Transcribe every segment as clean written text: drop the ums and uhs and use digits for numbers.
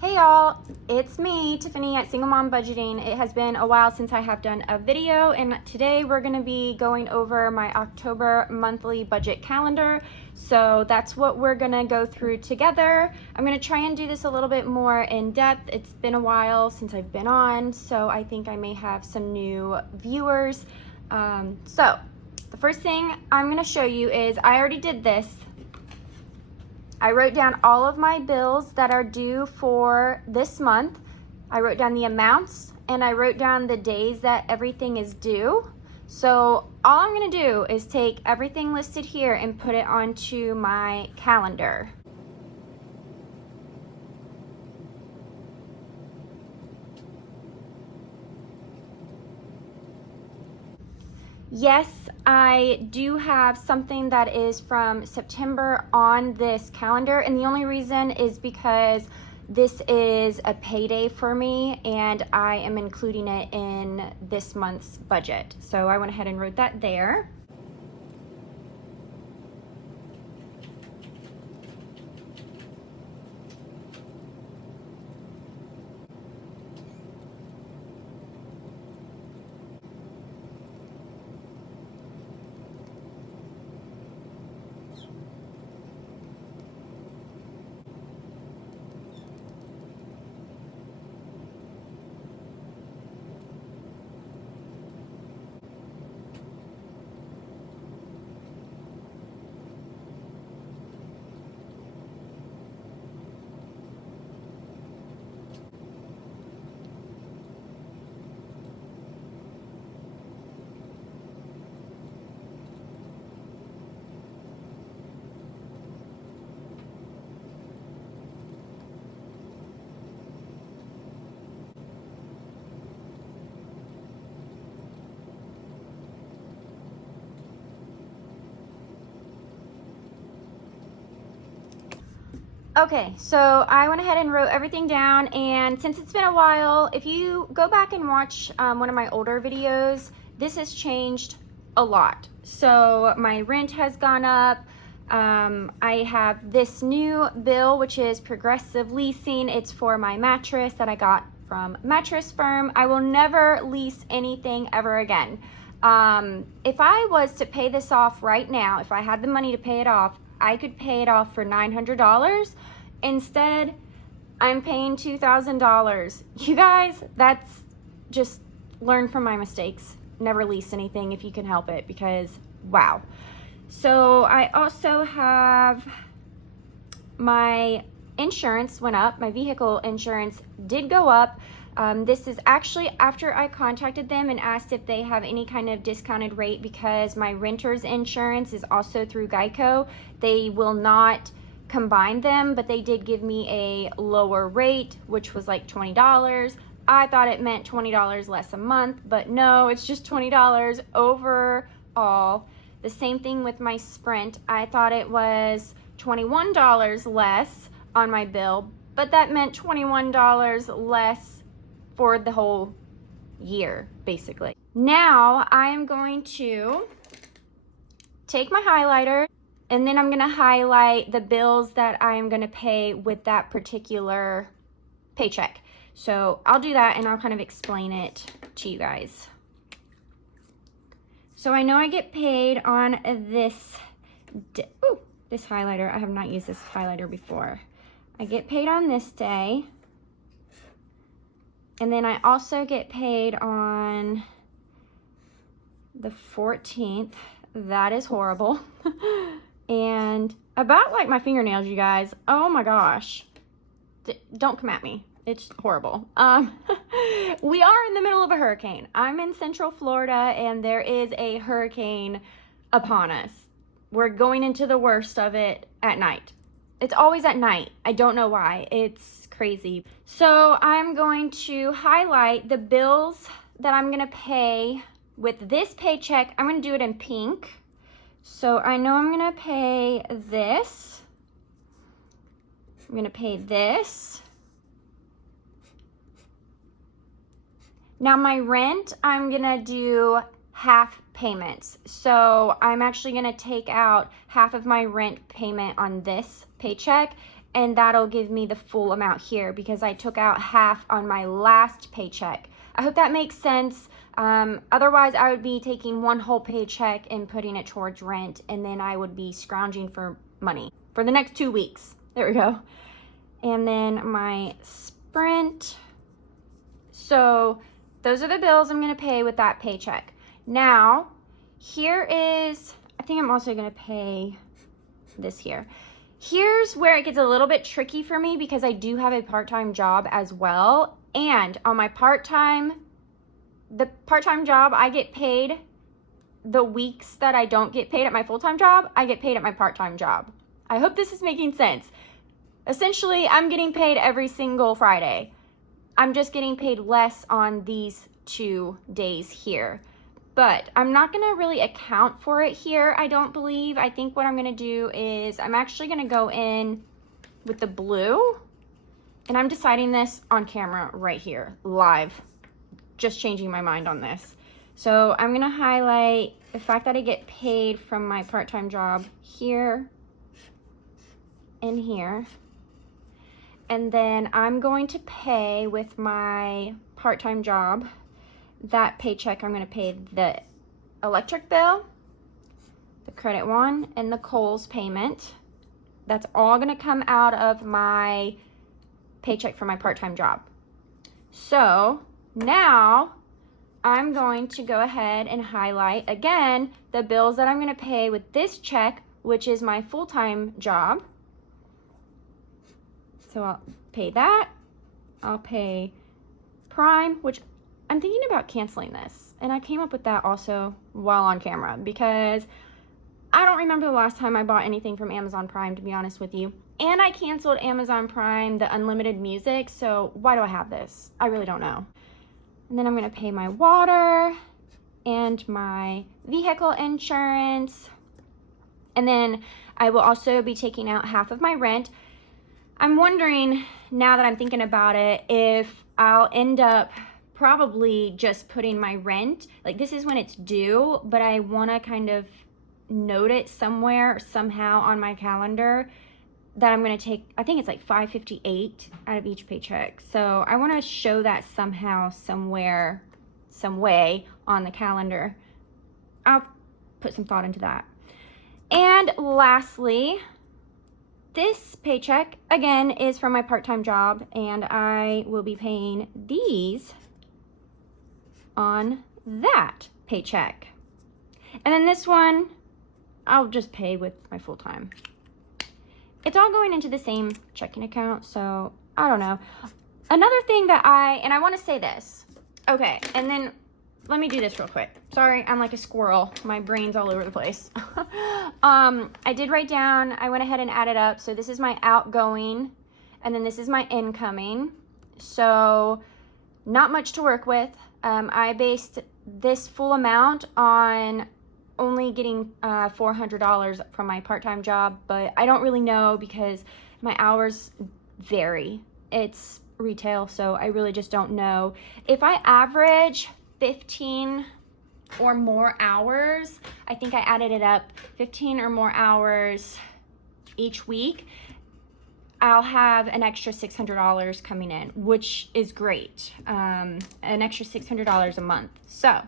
Hey y'all, it's me, Tiffany at Single Mom Budgeting. It has been a while since I have done a video, and today we're going to be going over my October monthly budget calendar. So that's what we're going to go through together. I'm going to try and do this a little bit more in depth. It's been a while since I've been on, so I think I may have some new viewers. So the first thing I'm going to show you is I already did this. I wrote down all of my bills that are due for this month. I wrote down the amounts and I wrote down the days that everything is due. So all I'm gonna do is take everything listed here and put it onto my calendar. Yes, I do have something that is from September on this calendar, and the only reason is because this is a payday for me and I am including it in this month's budget. So I went ahead and wrote that there. Okay, so I went ahead and wrote everything down, and since it's been a while, if you go back and watch one of my older videos, this has changed a lot. So my rent has gone up. I have this new bill, which is Progressive Leasing. It's for my mattress that I got from Mattress Firm. I will never lease anything ever again. If I was to pay this off right now, if I had the money to pay it off, I could pay it off for $900. Instead, I'm paying $2,000. You guys, that's just learn from my mistakes. Never lease anything if you can help it, because wow. So I also have my insurance went up. My vehicle insurance did go up. This is actually after I contacted them and asked if they have any kind of discounted rate, because my renter's insurance is also through Geico. They will not combine them, but they did give me a lower rate, which was like $20. I thought it meant $20 less a month, but no, it's just $20 overall. The same thing with my Sprint. I thought it was $21 less on my bill, but that meant $21 less for the whole year, basically. Now I am going to take my highlighter, and then I'm gonna highlight the bills that I am gonna pay with that particular paycheck. So I'll do that and I'll kind of explain it to you guys. So I know I get paid on this highlighter. I have not used this highlighter before. I get paid on this day. And then I also get paid on the 14th. That is horrible. And about like my fingernails, you guys. Oh my gosh. Don't come at me. It's horrible. We are in the middle of a hurricane. I'm in Central Florida and there is a hurricane upon us. We're going into the worst of it at night. It's always at night. I don't know why. It's crazy. So I'm going to highlight the bills that I'm going to pay with this paycheck. I'm going to do it in pink. So I know I'm going to pay this. I'm going to pay this. Now my rent, I'm going to do half payments. So I'm actually going to take out half of my rent payment on this paycheck, and that'll give me the full amount here because I took out half on my last paycheck. I hope that makes sense. Otherwise, I would be taking one whole paycheck and putting it towards rent, and then I would be scrounging for money for the next 2 weeks. There we go. And then my Sprint. So those are the bills I'm going to pay with that paycheck. Now, here is, I think I'm also going to pay this here. Here's where it gets a little bit tricky for me because I do have a part-time job as well. And on my the part-time job, I get paid the weeks that I don't get paid at my full-time job, I get paid at my part-time job. I hope this is making sense. Essentially, I'm getting paid every single Friday. I'm just getting paid less on these 2 days here. But I'm not going to really account for it here, I don't believe. I think what I'm going to do is I'm actually going to go in with the blue. And I'm deciding this on camera right here, live. Just changing my mind on this. So I'm going to highlight the fact that I get paid from my part-time job here and here. And then I'm going to pay with my part-time job. That paycheck, I'm going to pay the electric bill, the credit one, and the Kohl's payment. That's all going to come out of my paycheck for my part-time job. So now I'm going to go ahead and highlight again the bills that I'm going to pay with this check, which is my full-time job. So I'll pay that. I'll pay Prime, which I'm thinking about canceling this. And I came up with that also while on camera because I don't remember the last time I bought anything from Amazon Prime, to be honest with you. And I canceled Amazon Prime, the unlimited music, so why do I have this? I really don't know. And then I'm going to pay my water and my vehicle insurance. And then I will also be taking out half of my rent. I'm wondering, now that I'm thinking about it, if I'll end up probably just putting my rent, like this is when it's due, but I want to kind of note it somewhere, somehow on my calendar that I'm going to take, I think it's like $5.58 out of each paycheck. So I want to show that somehow, somewhere, some way on the calendar. I'll put some thought into that. And lastly, this paycheck, again, is from my part-time job, and I will be paying these on that paycheck. And then this one, I'll just pay with my full-time. It's all going into the same checking account, so I don't know. Another thing that I want to say this. Okay, and then let me do this real quick. Sorry, I'm like a squirrel. My brain's all over the place. I did write down, I went ahead and added up. So this is my outgoing, and then this is my incoming. So not much to work with. I based this full amount on only getting $400 from my part-time job, but I don't really know because my hours vary. It's retail, so I really just don't know. If I average 15 or more hours, I think I added it up, 15 or more hours each week, I'll have an extra $600 coming in, which is great. An extra $600 a month. So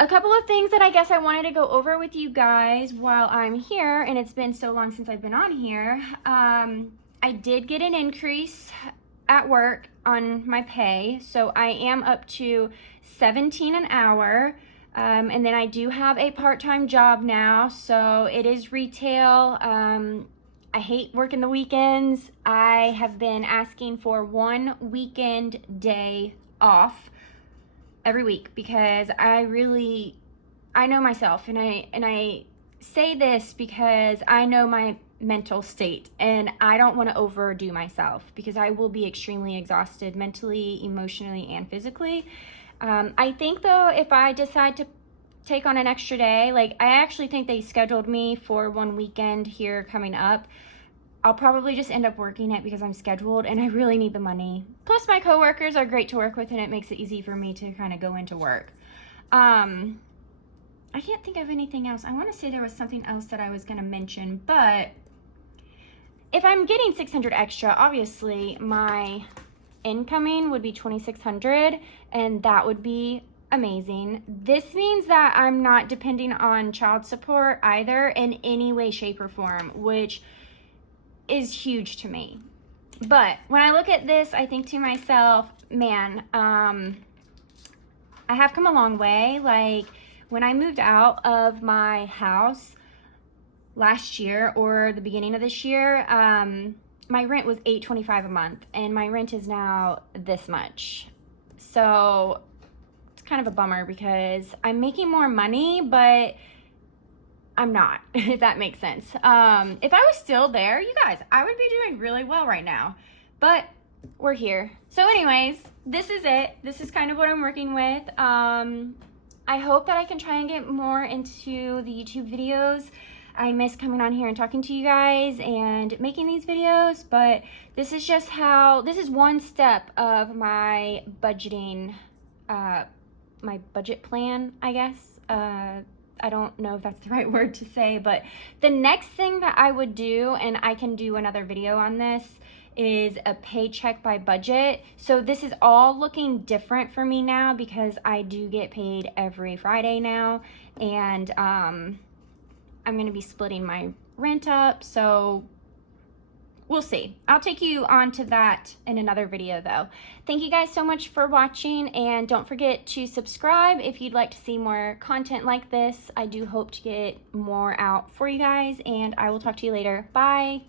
a couple of things that I guess I wanted to go over with you guys while I'm here, and it's been so long since I've been on here. I did get an increase at work on my pay, so I am up to $17 an hour. And then I do have a part-time job now, so it is retail. I hate working the weekends. I have been asking for one weekend day off every week because I know myself, and I say this because I know my mental state, and I don't want to overdo myself because I will be extremely exhausted mentally, emotionally, and physically. I think though, if I decide to take on an extra day, like I actually think they scheduled me for one weekend here coming up, I'll probably just end up working it because I'm scheduled and I really need the money. Plus my coworkers are great to work with, and it makes it easy for me to kind of go into work. I can't think of anything else. I want to say there was something else that I was going to mention, but if I'm getting 600 extra, obviously my incoming would be 2,600, and that would be amazing. This means that I'm not depending on child support either in any way, shape, or form, which is huge to me. But when I look at this, I think to myself, man, I have come a long way. Like, when I moved out of my house last year or the beginning of this year, my rent was $825 a month, and my rent is now this much. So it's kind of a bummer because I'm making more money, but I'm not, if that makes sense. If I was still there, you guys, I would be doing really well right now, but we're here. So anyways, this is it. This is kind of what I'm working with. I hope that I can try and get more into the YouTube videos. I miss coming on here and talking to you guys and making these videos, but this is just how, this is one step of my budgeting, my budget plan, I guess. I don't know if that's the right word to say, but the next thing that I would do, and I can do another video on this, is a paycheck by budget. So this is all looking different for me now because I do get paid every Friday now, and I'm gonna be splitting my rent up, so we'll see. I'll take you on to that in another video though. Thank you guys so much for watching, and don't forget to subscribe if you'd like to see more content like this. I do hope to get more out for you guys, and I will talk to you later. Bye.